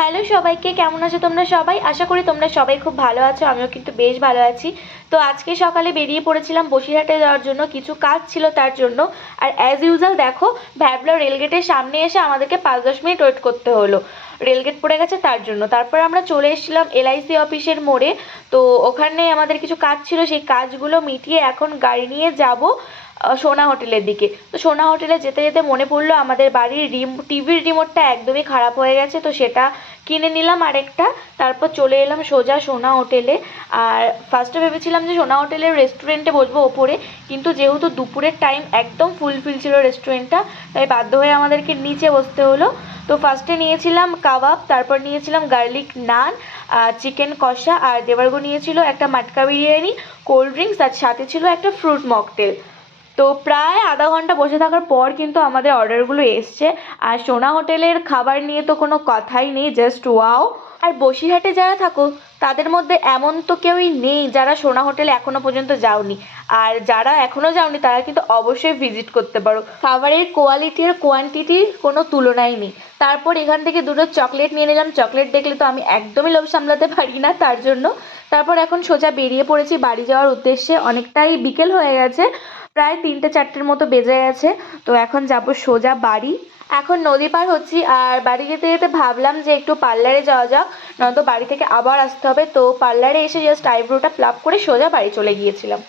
Hello সবাইকে, কেমন আছো তোমরা সবাই? আশা করি তোমরা সবাই খুব ভালো আছো। আমিও কিন্তু বেশ ভালো আছি। তো আজকে সকালে বেরিয়ে পড়েছিলাম বসিরহাটে যাওয়ার জন্য, কিছু কাজ ছিল তার জন্য। আর অ্যাজ ইউজুয়াল দেখো, ভ্যাবলা রেলগেটের সামনে এসে আমাদেরকে 5-10 মিনিট ওয়েট করতে হলো, রেলগেট পড়ে গেছে তার জন্য। তারপর আমরা চলে এসেছিলাম এলআইসি অফিসের মোড়ে। তো ওখানে আমাদের কিছু কাজ ছিল, সেই কাজগুলো মিটিয়ে এখন গাড়ি নিয়ে যাব সোনা হোটেলের দিকে। তো সোনা হোটেলে যেতে যেতে মনে পড়লো আমাদের বাড়ির টিভির রিমোটটা একদমই খারাপ হয়ে গেছে, তো সেটা কিনে নিলাম আরেকটা। তারপর চলে এলাম সোজা সোনা হোটেলে। আর ফার্স্টে ভেবেছিলাম যে সোনা হোটেলের রেস্টুরেন্টে বসবো ওপরে, কিন্তু যেহেতু দুপুরের টাইম একদম ফুলফিল ছিল রেস্টুরেন্টটা, তাই বাধ্য হয়ে আমাদেরকে নিচে বসতে হলো। তো ফার্স্টে নিয়েছিলাম কাবাব, তারপর নিয়েছিলাম গার্লিক নান, চিকেন কষা, আর দেবার্গো নিয়েছিল একটা মাটকা বিরিয়ানি, কোল্ড ড্রিঙ্কস, আর সাথে ছিল একটা ফ্রুট মকটেল। তো প্রায় আধা ঘন্টা বসে থাকার পর কিন্তু আমাদের অর্ডারগুলো এসছে। আর সোনা হোটেলের খাবার নিয়ে তো কোনো কথাই নেই, জাস্ট ওয়াও। আর বসিরহাটে যারা থাকো তাদের মধ্যে এমন তো কেউই নেই যারা সোনা হোটেলে এখনো পর্যন্ত যাওনি। আর যারা এখনো যাওনি তারা কিন্তু অবশ্যই ভিজিট করতে পারো, খাবারের কোয়ালিটি আর কোয়ান্টিটির কোনো তুলনাই নেই। তারপর এখান থেকে দুটো চকলেট নিয়ে নিলাম, চকলেট দেখলে তো আমি একদমই লোভ সামলাতে পারি না, তার জন্য। তারপর এখন সোজা বেরিয়ে পড়েছি বাড়ি যাওয়ার উদ্দেশ্যে। অনেকটাই বিকেল হয়ে গেছে, প্রায় 3টে 4টের মতো বেজে গেছে। তো এখন যাব সোজা বাড়ি। এখন নদী পার হচ্ছি, আর বাড়ি যেতে যেতে ভাবলাম যে একটু পার্লারে যাওয়া যাক, নয়তো বাড়ি থেকে আবার আসতে হবে। তো পার্লারে এসে জাস্ট আইব্রোটা প্লাক করে সোজা বাড়ি চলে গিয়েছিলাম।